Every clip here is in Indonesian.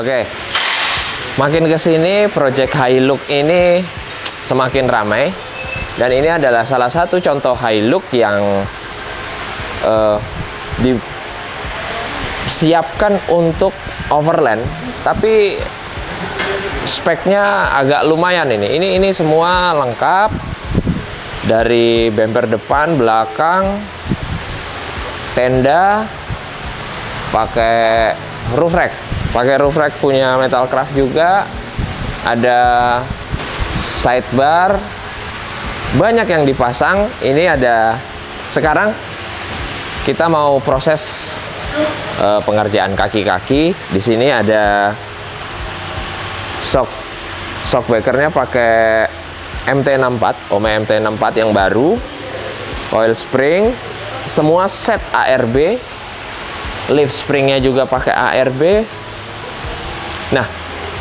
Oke, makin kesini project Hilux ini semakin ramai, dan ini adalah salah satu contoh Hilux yang disiapkan untuk overland, tapi speknya agak lumayan ini. Ini semua lengkap dari bumper depan, belakang, tenda, pakai roof rack. Pakai roof rack punya Metalcraft juga. Ada sidebar. Banyak yang dipasang. Ini ada, sekarang kita mau proses pengerjaan kaki-kaki. Di sini ada shockbreakernya pakai MT64, Ome MT64 yang baru. Coil spring, semua set ARB. Lift springnya juga pakai ARB. Nah,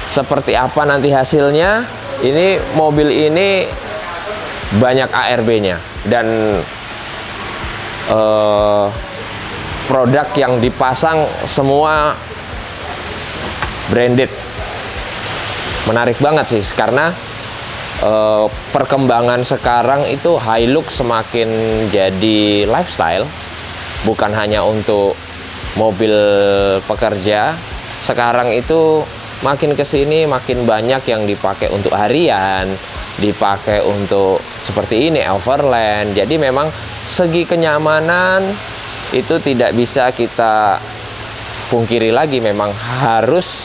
seperti apa nanti hasilnya? Ini mobil ini banyak ARB-nya, dan produk yang dipasang semua branded. Menarik banget sih, karena perkembangan sekarang itu Hilux semakin jadi lifestyle, bukan hanya untuk mobil pekerja. Sekarang itu makin kesini makin banyak yang dipakai untuk harian, dipakai untuk seperti ini, overland. Jadi memang segi kenyamanan itu tidak bisa kita pungkiri lagi, memang harus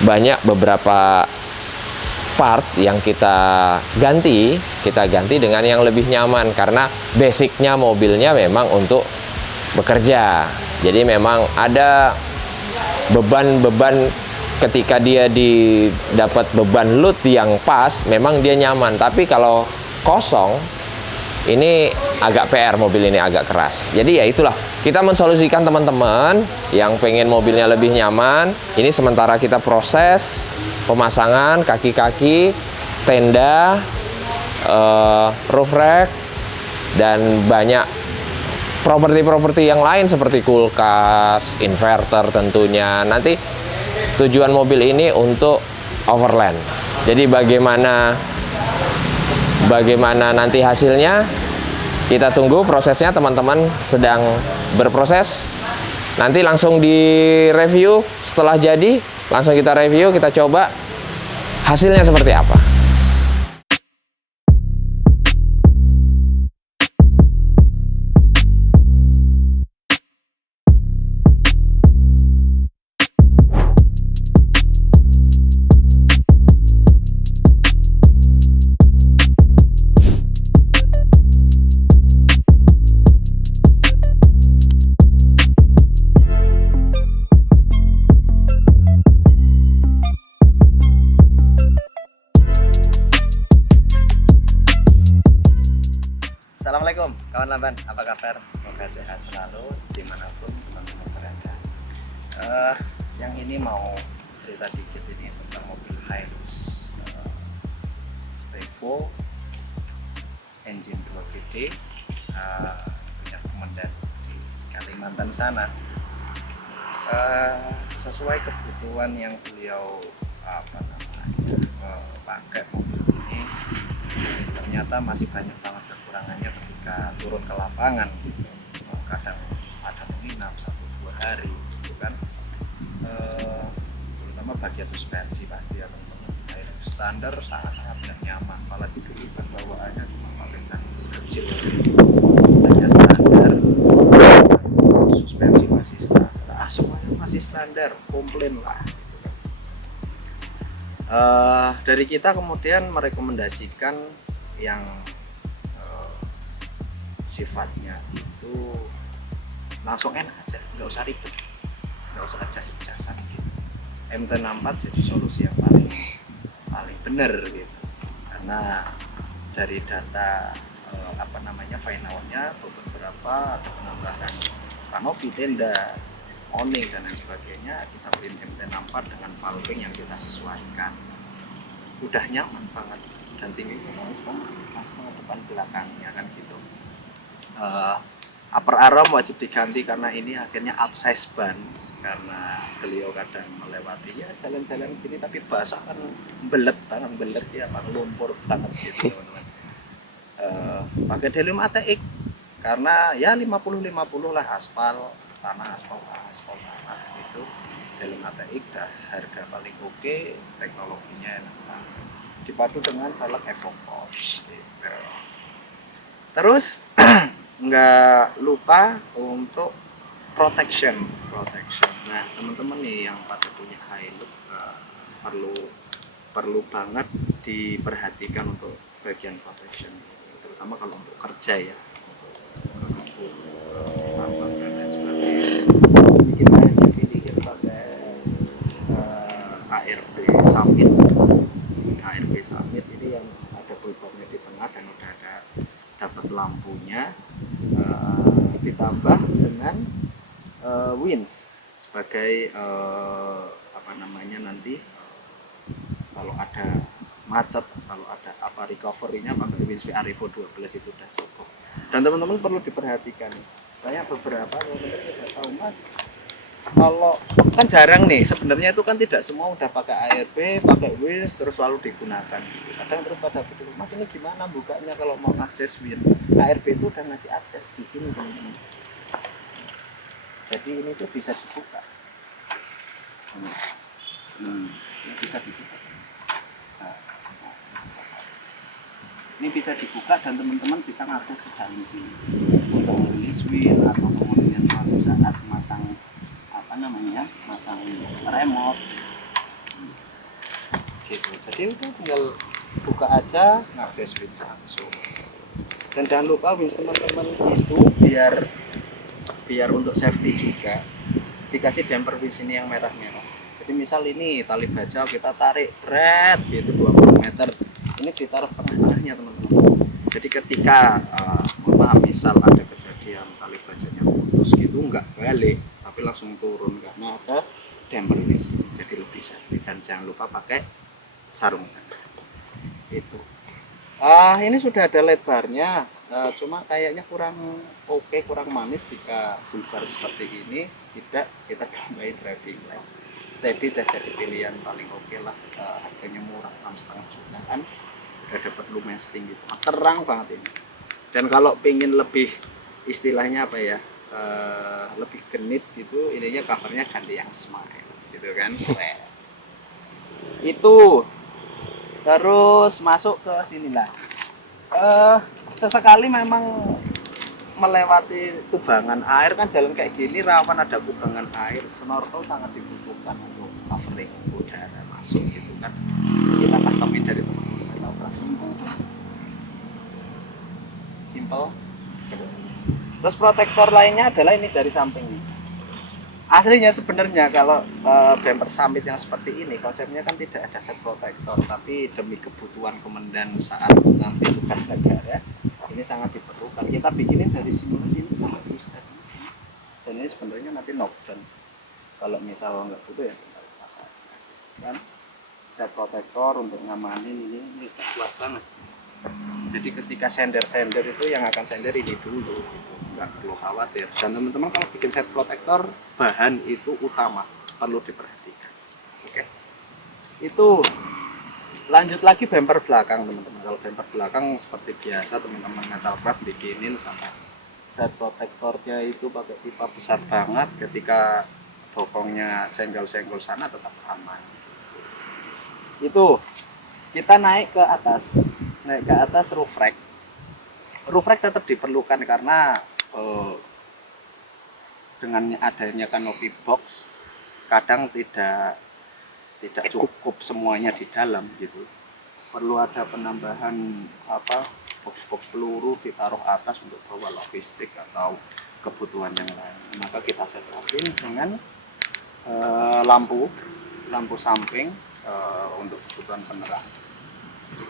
banyak beberapa part yang kita ganti dengan yang lebih nyaman, karena basicnya mobilnya memang untuk bekerja. Jadi memang ada beban-beban ketika dia dapat beban load yang pas, memang dia nyaman. Tapi kalau kosong, ini agak PR, mobil ini agak keras. Jadi ya itulah, kita mensolusikan teman-teman yang pengen mobilnya lebih nyaman. Ini sementara kita proses pemasangan kaki-kaki, tenda, roof rack, dan banyak properti-properti yang lain seperti kulkas, inverter tentunya. Nanti tujuan mobil ini untuk overland. Jadi bagaimana nanti hasilnya, kita tunggu prosesnya. Teman-teman sedang berproses. Nanti langsung di review setelah jadi, langsung kita review, kita coba hasilnya seperti apa. Assalamualaikum kawan Lamban, apa kabar? Semoga sehat selalu dimanapun teman-teman berada. Siang ini mau cerita dikit ini tentang mobil Hilux Revo engine 2 VD, punya teman dari Kalimantan sana. Sesuai kebutuhan yang beliau pakai mobil ini, ternyata masih banyak banget kekurangannya ketika turun ke lapangan gitu. Kadang ada menginap 1-2 hari gitu kan. Terutama bagian suspensi pasti ya teman-teman. Hilux standar sangat-sangat gak nyaman, apalagi dulu kan bawaannya cuma pakai ban kecil, hanya standar, suspensi masih standar, semuanya masih standar, komplain lah gitu kan. Dari kita kemudian merekomendasikan yang sifatnya itu langsung enak aja, nggak usah ribet, nggak usah adjust-adjustan gitu. MT64 jadi solusi yang paling benar gitu, karena dari data finalnya beberapa ada penambahan kanopi, tenda, awning dan lain sebagainya. Kita beli MT64 dengan valving yang kita sesuaikan, udah nyaman banget, dan tingginya langsung depan belakangnya kan gitu. Upper arm wajib diganti karena ini akhirnya upsize ban, karena beliau kadang melewati ya jalan-jalan gini tapi basah kan belet banget, belet ya bang, lumpur banget gitu teman-teman. Pakai Delium ATX karena ya 50-50 lah, aspal tanah, aspal tanah itu Delium ATX dah harga paling oke, teknologinya enak banget. Dipadu dengan velg EvoForce gitu. Terus nggak lupa untuk protection. Nah teman-teman nih yang pada punya Hilux perlu banget diperhatikan untuk bagian protection, terutama kalau untuk kerja ya, untuk tambang dan lain sebagainya. Kita dikit pakai ARB Summit ini yang ada bulbanya di tengah dan udah ada dapat lampunya, ditambah dengan winch sebagai apa namanya nanti kalau ada macet, kalau ada apa recovery-nya pakai winch VR Evo 12 itu udah cukup. Dan teman-teman perlu diperhatikan, banyak beberapa teman-teman tidak tahu mas, kalau kan jarang nih sebenarnya itu kan tidak semua udah pakai ARB, pakai winch terus selalu digunakan. Kadang terus pada pikir, mas ini gimana bukanya kalau mau akses winch? ARB itu udah ngasih akses di sini teman-teman. Jadi ini tuh bisa dibuka. Ini bisa dibuka. Ini bisa dibuka dan teman-teman bisa mengakses ke dalam sini untuk release wheel atau kemudian suatu saat masang apa namanya, masang remote gitu. Jadi udah tinggal buka aja, ngakses wheel langsung. Dan jangan lupa wheel teman-teman itu biar untuk safety juga dikasih damper winch ini yang merah-merah. Jadi misal ini tali baja kita tarik berat gitu 20 meter, ini ditaruh tengah-tengahnya teman-teman. Jadi ketika maaf misal ada kejadian tali bajanya putus gitu, nggak balik tapi langsung turun karena ada damper winch, jadi lebih safety. Dan jangan lupa pakai sarung tangan itu. Ini sudah ada lebarnya, cuma kayaknya kurang oke, kurang manis jika bulbar seperti ini. Tidak, kita tambahin driving light. Steady udah jadi pilihan paling oke lah, harganya murah 6,5 jutaan, udah dapat lumens tinggi, terang banget ini. Dan kalau pengen lebih istilahnya apa ya, lebih genit gitu, ininya covernya ganti yang smile gitu kan, keren. Itu terus masuk ke sinilah, sesekali memang melewati kubangan air, kan jalan kayak gini rawan ada kubangan air, snorkel sangat dibutuhkan untuk covering udara masuk gitu kan. Kita customin dari teman-teman simple. Terus protektor lainnya adalah ini dari samping. Aslinya sebenarnya kalau bumper Summit yang seperti ini konsepnya kan tidak ada set protektor, tapi demi kebutuhan komandan saat nanti tugas negara ini sangat diperlukan. Kita bikinin dari sini sama terus tadi. Dan ini sebenarnya nanti knockdown. Kalau misal nggak butuh ya kita lepas saja. Kan set protektor untuk ngamanin ini kuat banget. Jadi ketika sender itu yang akan sender ini dulu gitu. Nggak perlu khawatir. Dan teman-teman kalau bikin set protektor, bahan itu utama, perlu diperhatikan. Oke. Itu lanjut lagi bumper belakang teman-teman. Kalau bumper belakang seperti biasa teman-teman Metalcraft bikinin sama set protektornya itu pakai pipa besar banget, ketika bokongnya senggol-senggol sana tetap aman. Itu kita naik ke atas roof rack. Roof rack tetap diperlukan karena dengan adanya canopy box kadang tidak cukup semuanya di dalam gitu. Perlu ada penambahan box peluru ditaruh atas untuk bawa logistik atau kebutuhan yang lain. Maka kita setupin dengan lampu samping untuk kebutuhan penerang.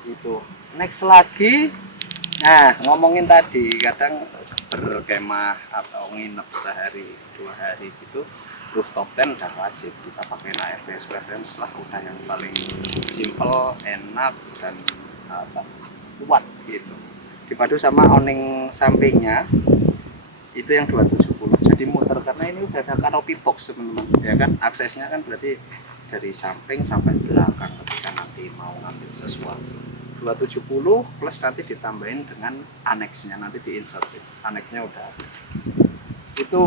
Itu. Next lagi, nah ngomongin tadi kadang berkemah atau nginep sehari 2 hari gitu, rooftop tent udah wajib kita pakai ARB Experience lah, udah yang paling simple, enak dan kuat gitu. Dipadu sama awning sampingnya itu yang 270 jadi muter karena ini udah ada canopy box teman-teman ya kan, aksesnya kan berarti dari samping sampai belakang ketika nanti mau ngambil sesuatu. 270 plus nanti ditambahin dengan aneksnya, nanti diinsert aneksnya udah ada. Itu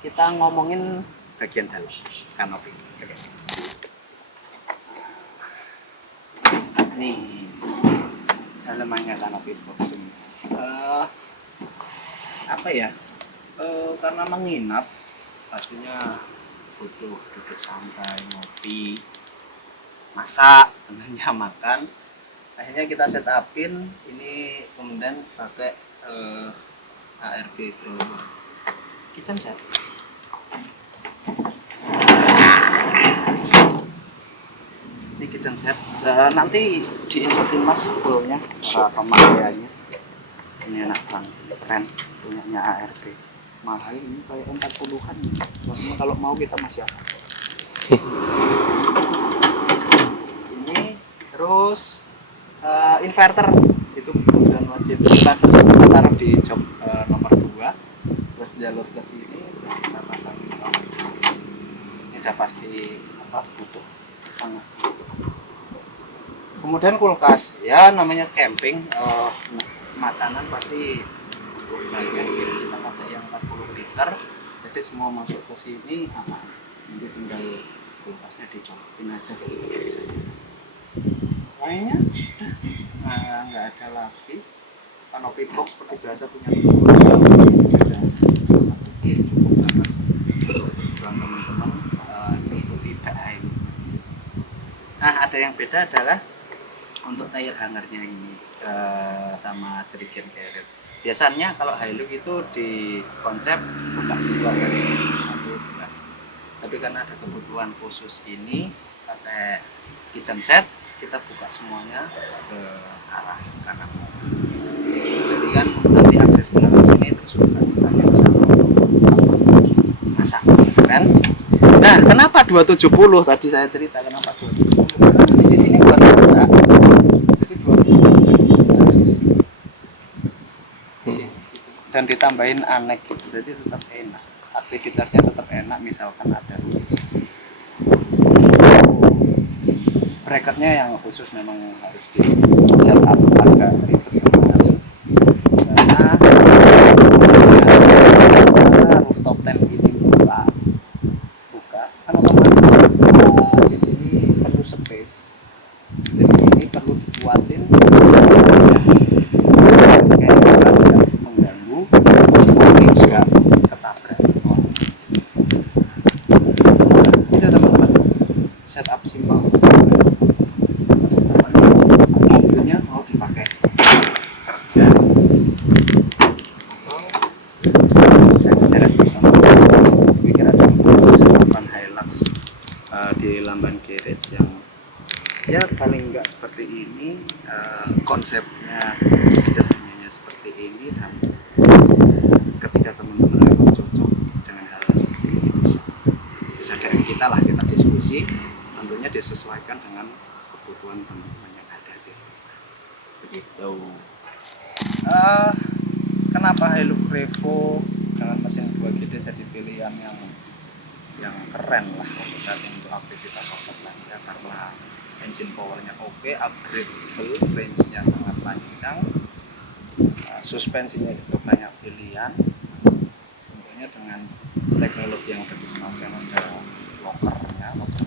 kita ngomongin bagian dalam canopy. Nih dalamannya canopy box ini. Apa ya? Karena menginap pastinya butuh duduk santai, ngopi, masak, tentunya makan. Akhirnya kita set upin ini, kemudian pakai ARB Pro kitchen set. Ini kitchen set. Nanti diinsertin mas bowlnya, cara pemakaiannya. Ini enak banget, keren, punyanya ARB. Mahal ini kayak 40-an. Cuma kalau mau kita masih ada. Ini terus inverter itu kebutuhan wajib. Kita taruh di jok nomor 2. Terus jalur ke sini kita pasang ini udah pasti butuh sangat. Kemudian kulkas, ya namanya camping, makanan pasti banyak. Kita pakai yang 40 liter, jadi semua masuk ke sini aman. Nanti tinggal kulkasnya dicolokin aja gitu aja. Lainnya nggak ada lagi. Canopy box seperti biasa punya teman-teman ikuti bahan. Nah, ada yang beda adalah untuk tire hangernya ini sama jerigen carrier. Biasanya kalau Hilux itu di konsep buka dua aja satu bulan. Tapi karena ada kebutuhan khusus ini pakai kitchen set, kita buka semuanya ke arah kanan. Jadi kan nanti akses belakang sini terus buka yang sama masak kan. Nah, kenapa 270 tadi saya cerita kenapa 270? Karena di sini buat masak. Jadi 270 dan ditambahin anek gitu, jadi tetap enak, aktivitasnya tetap enak. Misalkan ada bracketnya yang khusus memang harus di set up agak ribet kemarin karena rooftop tent ini buka kan otomatis di sini perlu space, jadi ini perlu dikuatin kayak mengganggu smoking juga ketabrak. Udah teman-teman, setup simpel. Mobilnya mau dipakai kerja atau jalan-jalan bersama. Pikir ada senapan Hilux di Lamban Garage yang ya paling enggak seperti ini, konsepnya sederhananya seperti ini, dan ketika teman-teman memang cocok dengan hal seperti ini bisa dari kita lah, kita diskusi, tentunya disesuaikan dengan kebutuhan teman-teman yang ada di begitu. Kenapa Hilux Revo dengan mesin 2GD jadi pilihan yang keren lah untuk saat ini untuk aktivitas overland ya, karena engine powernya oke, upgradable, range-nya sangat panjang, suspensinya juga banyak pilihan, tentunya dengan teknologi yang sudah disematkan, ada locker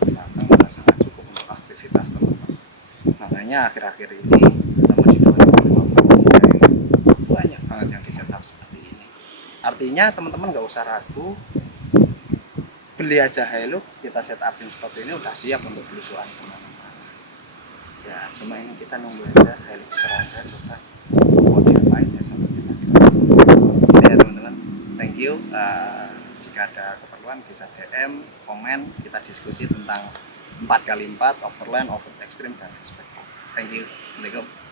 belakang, sudah sangat cukup untuk aktivitas teman-teman. Makanya akhir-akhir ini terutama di 2050 banyak banget yang di setup seperti ini. Artinya teman-teman nggak usah ragu, beli aja Hilux, kita setupin seperti ini udah siap untuk belusuan teman-teman. Ya cuma ini kita nunggu aja Hilux serangga coba mau diapainnya sampai kita. Ya teman-teman, thank you. Jika ada keperluan bisa DM, komen, kita diskusi tentang 4x4, overland, off-road extreme, dan lain sebagainya. Thank you. Assalamualaikum.